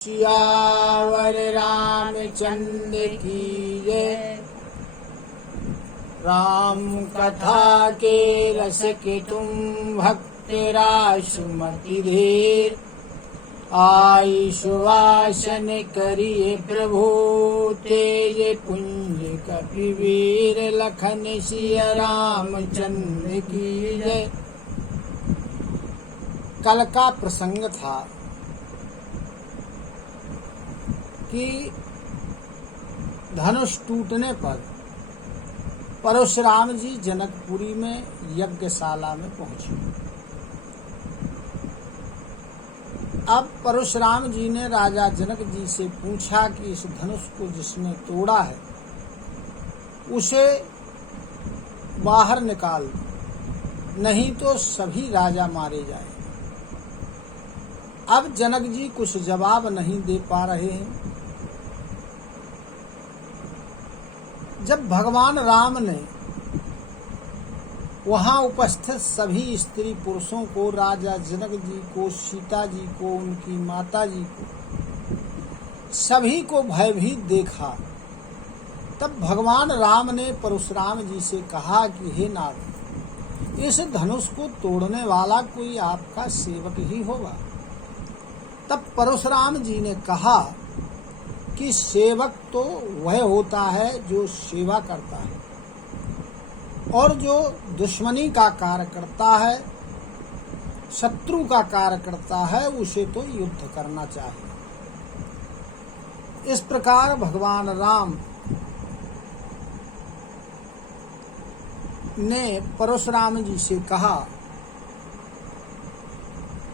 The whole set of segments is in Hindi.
सियावर रामचंद्र की जय। राम कथा के रस के तुम भक्त रासुमति धीर। आई सुवासन करिए प्रभु तेज पुंज कपिवीर। लखन सिया रामचंद्र की जय। कल का प्रसंग था कि धनुष टूटने पर परशुराम जी जनकपुरी में यज्ञशाला में पहुंचे। अब परशुराम जी ने राजा जनक जी से पूछा कि इस धनुष को जिसने तोड़ा है उसे बाहर निकाल, नहीं तो सभी राजा मारे जाए। अब जनक जी कुछ जवाब नहीं दे पा रहे हैं। जब भगवान राम ने वहां उपस्थित सभी स्त्री पुरुषों को, राजा जनक जी को, सीता जी को, उनकी माता जी को, सभी को भयभीत देखा, तब भगवान राम ने परशुराम जी से कहा कि हे नाथ, इस धनुष को तोड़ने वाला कोई आपका सेवक ही होगा। तब परशुराम जी ने कहा कि सेवक तो वह होता है जो सेवा करता है, और जो दुश्मनी का कार्य करता है, शत्रु का कार्य करता है, उसे तो युद्ध करना चाहिए। इस प्रकार भगवान राम ने परशुराम जी से कहा।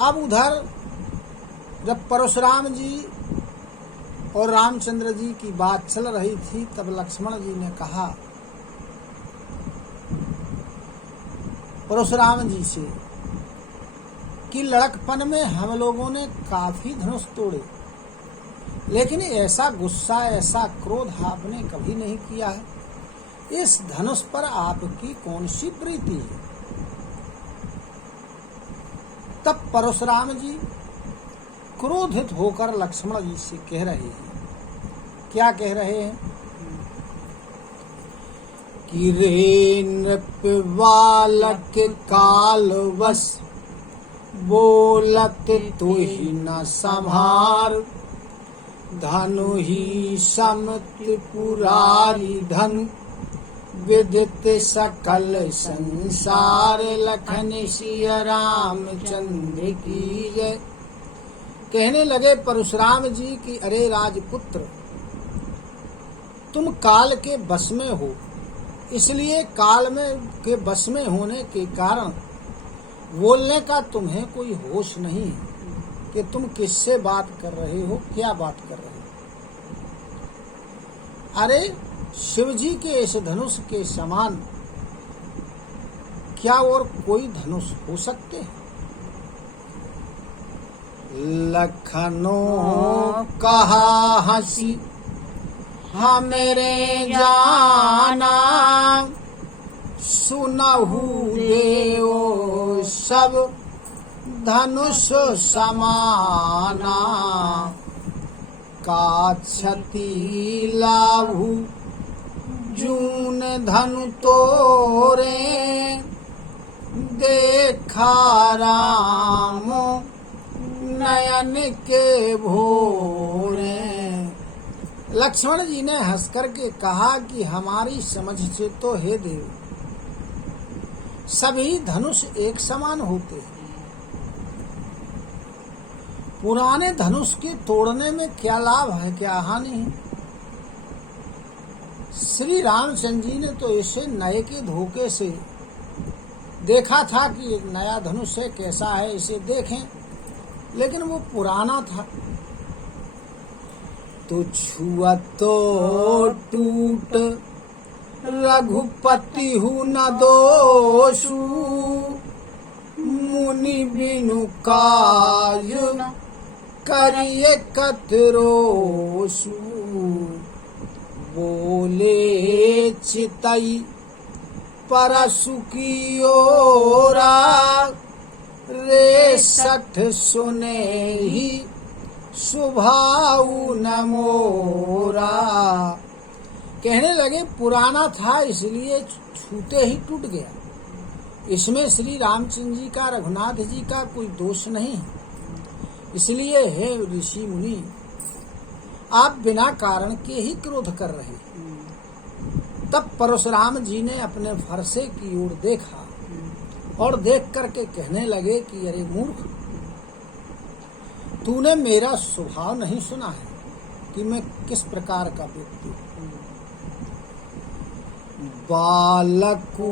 अब उधर जब परशुराम जी और रामचंद्र जी की बात चल रही थी, तब लक्ष्मण जी ने कहा परशुराम जी से कि लड़कपन में हम लोगों ने काफी धनुष तोड़े, लेकिन ऐसा गुस्सा, ऐसा क्रोध आपने कभी नहीं किया है। इस धनुष पर आपकी कौन सी प्रीति है? तब परशुराम जी क्रोधित होकर लक्ष्मण जी से कह रहे हैं, क्या कह रहे हैं कि रे नृप बालक कालवश, बोलत तो ही न संभार। धनु ही समत पुरारी धन, विदित सकल संसार। लखन सिया रामचंद्र की जय। कहने लगे परशुराम जी कि अरे राजपुत्र, तुम काल के बस में हो, इसलिए काल में के बस में होने के कारण बोलने का तुम्हें कोई होश नहीं है कि तुम किससे बात कर रहे हो, क्या बात कर रहे हो। अरे शिव जी के इस धनुष के समान क्या और कोई धनुष हो सकते हैं? लखनऊ कहा हंसी हमरे जाना, सुनहु देओ सब धनुष समाना। का क्षति लाभु जून धनु तोरे, देखा राम नयन के भोरे। लक्ष्मण जी ने हंस करके कहा कि हमारी समझ से तो हे देव, सभी धनुष एक समान होते हैं। पुराने धनुष के तोड़ने में क्या लाभ है, क्या हानि है? श्री रामचंद्र जी ने तो इसे नए के धोखे से देखा था कि एक नया धनुष है, कैसा है इसे देखें, लेकिन वो पुराना था। तो छुआ तो टूट रघुपति हूँ न दोषु, मुनि बिनु काज करिए कतरोसु। बोले चितई परसु की ओरा, रे सठ सुने ही सुभाऊ न मोरा। कहने लगे पुराना था इसलिए छूते ही टूट गया। इसमें श्री रामचंद्र जी का, रघुनाथ जी का कोई दोष नहीं है। इसलिए हे ऋषि मुनि, आप बिना कारण के ही क्रोध कर रहे हैं। तब परशुराम जी ने अपने फरसे की ओर देखा और देख करके कहने लगे कि अरे मूर्ख, तूने मेरा स्वभाव नहीं सुना है कि मैं किस प्रकार का व्यक्ति हूँ। बालकू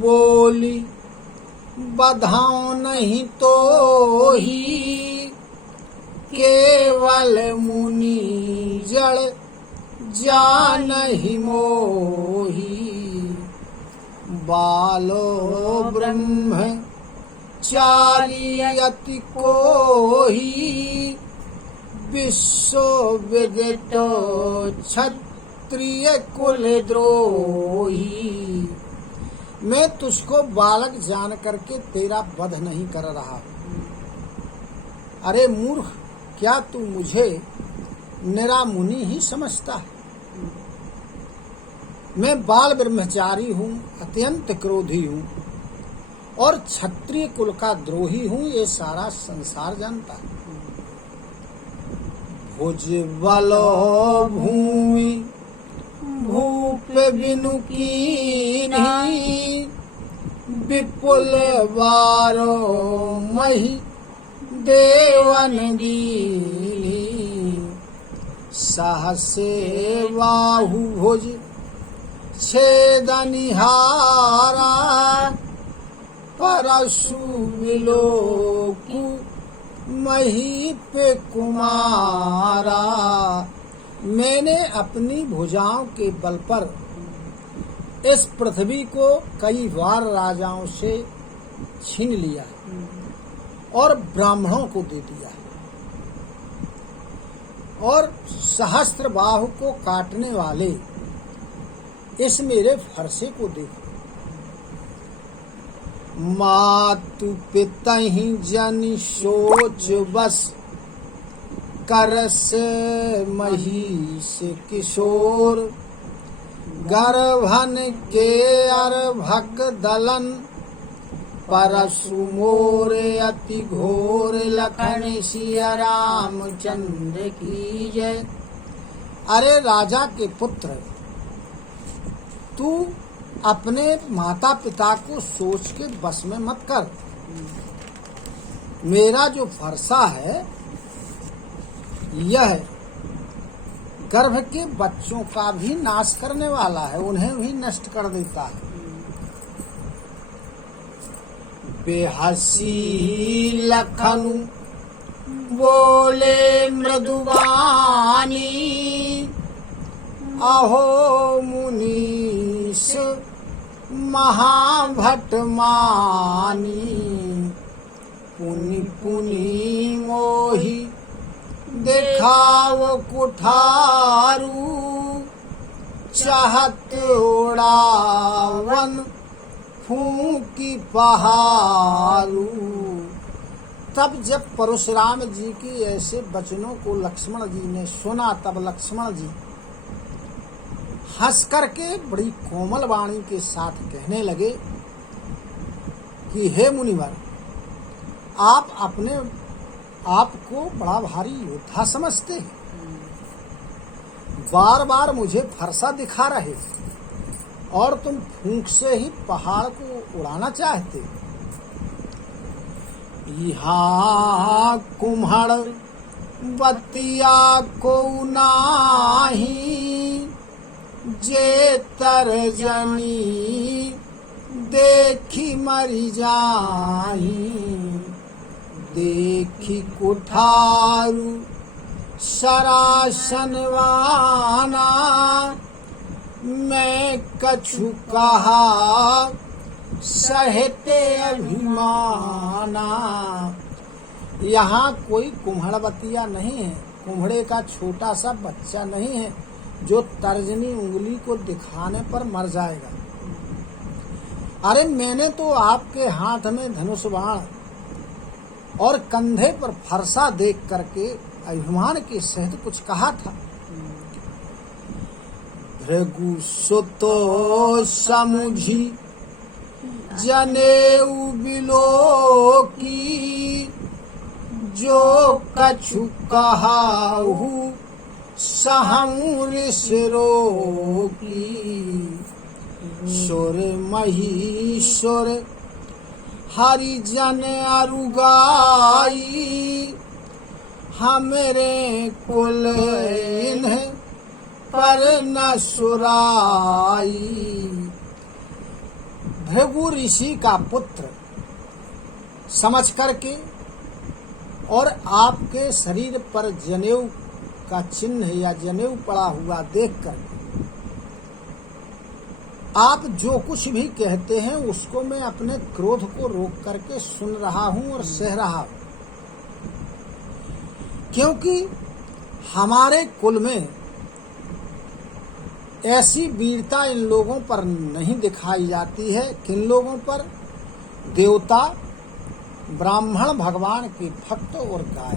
बोली बधाओ नहीं तो ही, केवल मुनि जड़ जान ही मोही। बालो ब्रह्म चारी अति कोही, विश्व विदितो क्षत्रिय कुल द्रोही। मैं तुझको बालक जान करके तेरा वध नहीं कर रहा। अरे मूर्ख, क्या तू मुझे निरा मुनि ही समझता है? मैं बाल ब्रह्मचारी हूँ, अत्यंत क्रोधी हूँ और क्षत्रिय कुल का द्रोही हूँ, ये सारा संसार जानता है। भुज बलो भूमि भूप बिनु कीन्ही, विपुल बारो मही देवन दीनी। सहसे बाहु भुज छेदनिहारा, परशु विलोकु मही पे कुमारा। मैंने अपनी भुजाओं के बल पर इस पृथ्वी को कई बार राजाओं से छीन लिया और ब्राह्मणों को दे दिया, और सहस्त्र बाहु को काटने वाले इस मेरे फरसे को देखो। मातु पिता ही जन सोच बस, करस महिष किशोर। गर्भन के अर्भक दलन, परशु मोरे अति घोर। लखन सिया रामचंद्र की जय। अरे राजा के पुत्र, तू अपने माता पिता को सोच के बस में मत कर। मेरा जो फरसा है यह गर्भ के बच्चों का भी नाश करने वाला है, उन्हें भी नष्ट कर देता है। बेहसी लखन बोले मृदुवानी, अहो मुनीश महाभट मानी। पुनि पुनि मोहि देखाव कुठारू, चाहत उड़ावन फूंकी पहारू। तब जब परशुराम जी की ऐसे वचनों को लक्ष्मण जी ने सुना, तब लक्ष्मण जी हंस करके बड़ी कोमल वाणी के साथ कहने लगे कि हे मुनिवर, आप अपने आप को बड़ा भारी योद्धा समझते हैं, बार बार मुझे फरसा दिखा रहे और तुम फूंक से ही पहाड़ को उड़ाना चाहते। यहाँ कुम्हड़ बतिया को नाही, जे तरजनी देखी मरी जाही। देखी कुठारू सरासनवाना, मैं कछु कहा सहते अभिमाना। यहाँ कोई कुम्हड़बतिया नहीं है, कुम्हड़े का छोटा सा बच्चा नहीं है जो तर्जनी उंगली को दिखाने पर मर जाएगा। अरे मैंने तो आपके हाथ में धनुष बाण और कंधे पर फरसा देख करके अभिमान के सहित कुछ कहा था। भृगु सुतो समुझी जनेऊ बिलो की, जो कछु कहाहु सहूँ ऋषिरो की। सुर महीश्वर हरिजन अरुगाई, हमरे कुल इन्ह पर न सुराई। भृगु ऋषि का पुत्र समझ करके और आपके शरीर पर जनेऊ का चिन्ह या जनेऊ पड़ा हुआ देखकर आप जो कुछ भी कहते हैं उसको मैं अपने क्रोध को रोक करके सुन रहा हूं और सह रहा हूं, क्योंकि हमारे कुल में ऐसी वीरता इन लोगों पर नहीं दिखाई जाती है। किन लोगों पर? देवता, ब्राह्मण, भगवान के भक्त और गाय,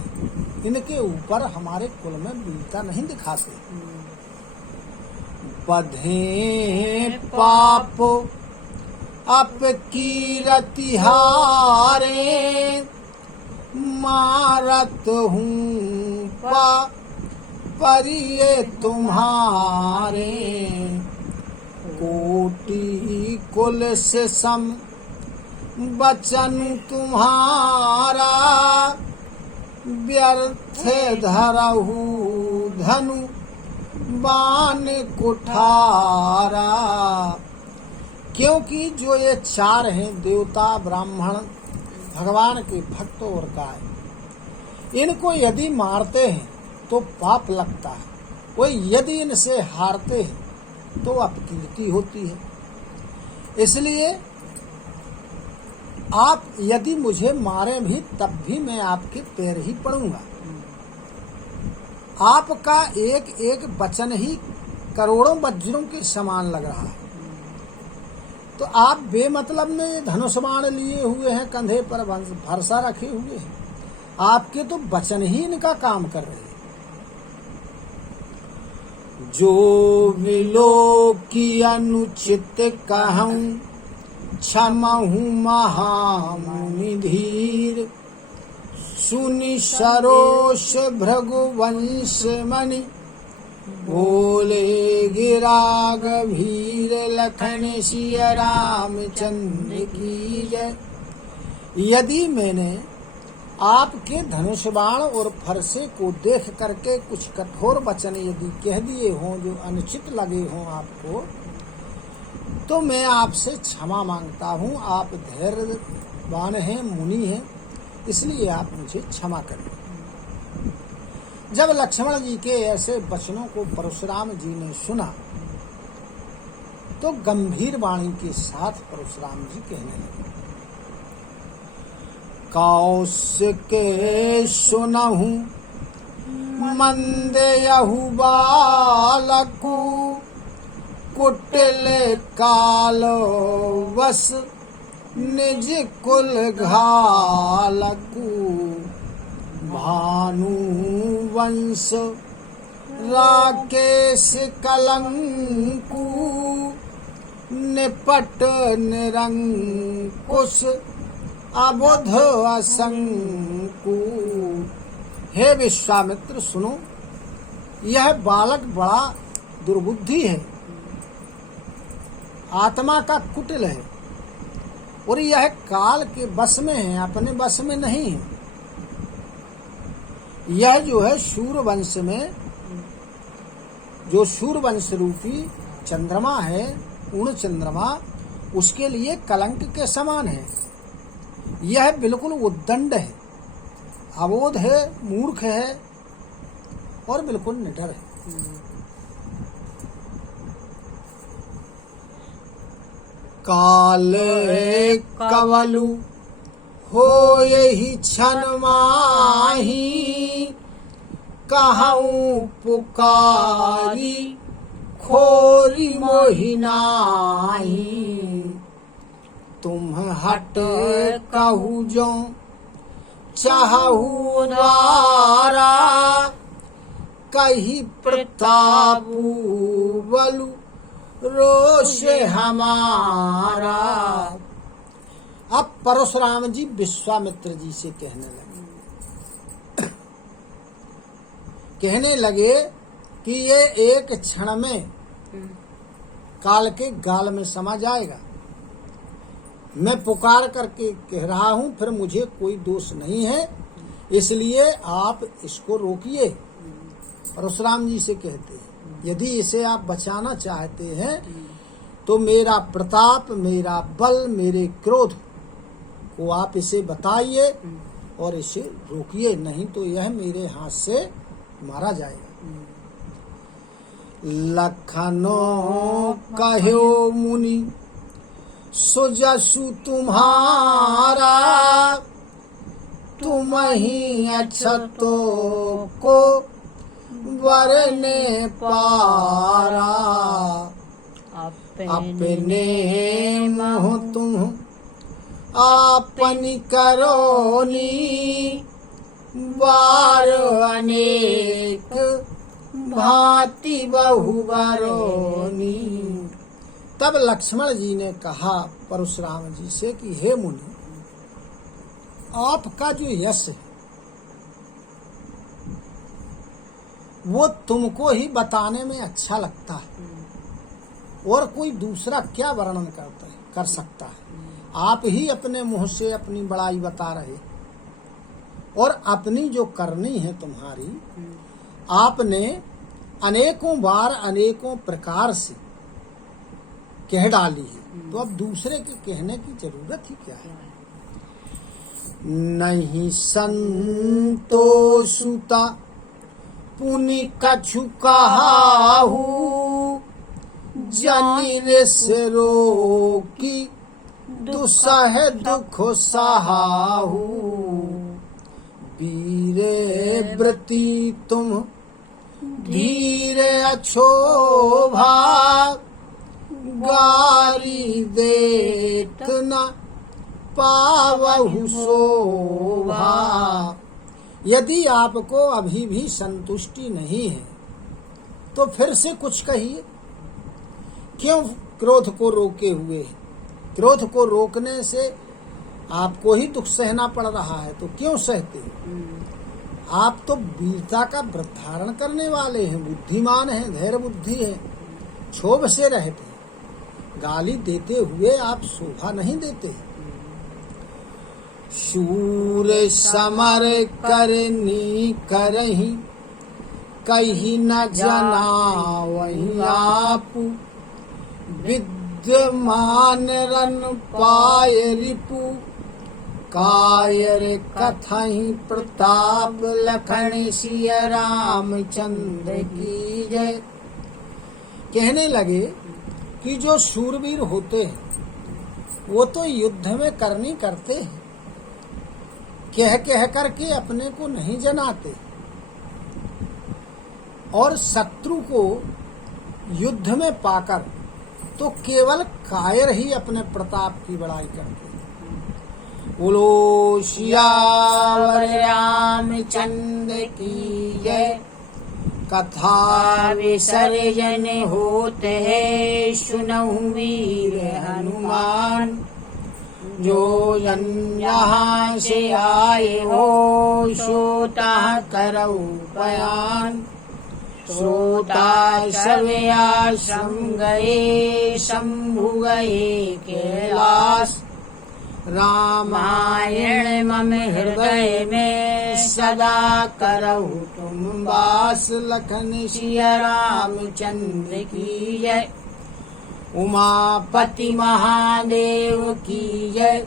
इनके ऊपर हमारे कुल में वीरता नहीं दिखाते। बधे पाप अपकीरति हारे, मारत हूँ परिये तुम्हारे। कोटि कुल से सम बचन तुम्हारा, व्यर्थ धरहु धनु बाण कुठारा। क्योंकि जो ये चार हैं, देवता, ब्राह्मण, भगवान के भक्त और गाय, इनको यदि मारते हैं तो पाप लगता है, वो यदि इनसे हारते हैं तो अपकीर्ति होती है। इसलिए आप यदि मुझे मारे भी तब भी मैं आपके पैर ही पड़ूंगा। आपका एक एक वचन ही करोड़ों वज्रों के समान लग रहा है। तो आप बेमतलब में धनुष बाण लिए हुए हैं, कंधे पर भरसा रखे हुए हैं, आपके तो वचन ही इनका काम कर रहे हैं। जो विलो की अनुचित कहूं, क्षमहु महामुनि धीर। सुनि सरोष भृगुवंश मणि, बोले गिरा गंभीर। लखन सिया रामचंद्र की जय। यदि मैंने आपके धनुष बाण और फरसे को देख करके कुछ कठोर वचन यदि कह दिए हों जो अनुचित लगे हों आपको, तो मैं आपसे क्षमा मांगता हूँ। आप धैर्यवान हैं, मुनि हैं, इसलिए आप मुझे क्षमा करें। जब लक्ष्मण जी के ऐसे वचनों को परशुराम जी ने सुना तो गंभीर वाणी के साथ परशुराम जी कहने लगे, कौशिके सुनहु मंद यहु बालकु। कुटिल काल वस निज कुल घालकु। भानु वंश राकेश कलंकु। निपट निरंकुश अबुध असंकु। हे विश्वामित्र सुनो, यह बालक बड़ा दुर्बुद्धि है, आत्मा का कुटिल है और यह काल के बस में है, अपने बस में नहीं है। यह जो है सूर्यवंश में जो सूर्यवंश रूपी चंद्रमा है, पूर्ण चंद्रमा, उसके लिए कलंक के समान है। यह बिल्कुल उद्दंड है, अबोध है, मूर्ख है और बिल्कुल निडर है। काल कवलु हो यही क्षण माही। कहूँ पुकारी खोरी मोहिनाही। तुम हट कहू जो चाहू द्वारा, कही प्रतापु बलु रोष हमारा। अब परशुराम जी विश्वामित्र जी से कहने लगे कि ये एक क्षण में काल के गाल में समा जाएगा। मैं पुकार करके कह रहा हूं, फिर मुझे कोई दोष नहीं है, इसलिए आप इसको रोकिए। परशुराम जी से कहते हैं, यदि इसे आप बचाना चाहते हैं तो मेरा प्रताप, मेरा बल, मेरे क्रोध को आप इसे बताइए और इसे रोकिए, नहीं तो यह मेरे हाथ से मारा जाएगा। लखनऊ कहो मुनि सुजसु तुम्हारा, तुम ही अछतों को वरने पारा। अपने मोह तुम आपनी करोनी, बार अनेक भांति बहुबरोनी। तब लक्ष्मण जी ने कहा परशुराम जी से कि हे मुनि, आपका जो यश है वो तुमको ही बताने में अच्छा लगता है, और कोई दूसरा क्या वर्णन कर सकता है। आप ही अपने मुंह से अपनी बड़ाई बता रहे, और अपनी जो करनी है तुम्हारी, आपने अनेकों बार अनेकों प्रकार से कह डाली है, तो अब दूसरे के कहने की जरूरत ही क्या है। नहीं संतोषुता पुनि कछु कहाहू, जनि से रोकी दुसह दुख सहाहू। वीरे व्रती तुम धीर अछोभा, गारी देत न पावहु शोभा। यदि आपको अभी भी संतुष्टि नहीं है तो फिर से कुछ कहिए। क्यों क्रोध को रोके हुए? क्रोध को रोकने से आपको ही दुख सहना पड़ रहा है, तो क्यों सहते? आप तो वीरता का व्रत धारण करने वाले हैं, बुद्धिमान हैं, धैर्य बुद्धि है, क्षोभ से रहते हैं। गाली देते हुए आप शोभा नहीं देते। शूर समर करनी करही, कही न जनावहि आप। विद्यमान रन पाय रिपु, कायर कथहि प्रताप। लखन सिया रामचंद्र की जय। कहने लगे कि जो शूरवीर होते हैं वो तो युद्ध में करनी करते हैं, कह कह करके अपने को नहीं जनाते, और शत्रु को युद्ध में पाकर तो केवल कायर ही अपने प्रताप की बड़ाई करते हैं। बोलो सियावर रामचंद्र की जय। कथा विसर्जन होते है, सुनहु वीर हनुमान। जो जन यहाँ से आए हो, श्रोता करऊ बयान। श्रोता सब आश्रम गए, शंभु गए कैलाश। रामायण मम हृदय में, सदा करहु तुम वास। लखन सिया रामचंद्र की जय। उमापति महादेव की जय।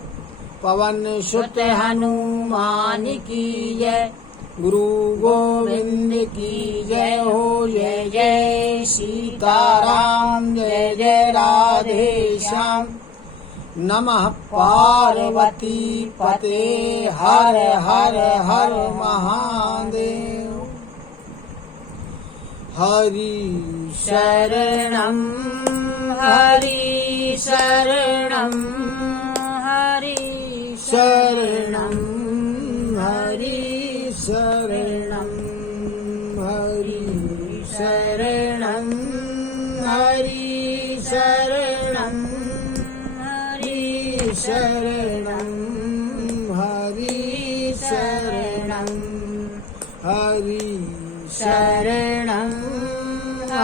पवन सुत हनुमान की जय। गुरु गोविंद की जय हो। जय जय सीताराम, जय जय राधे श्याम। नमः पार्वती पते, हर हर हर महादेव। हरि शरणं हरि शरणं, हरि शरणं हरि। शरणं हरि शरणं हरि शरणं हरि शरणं हरि शरणं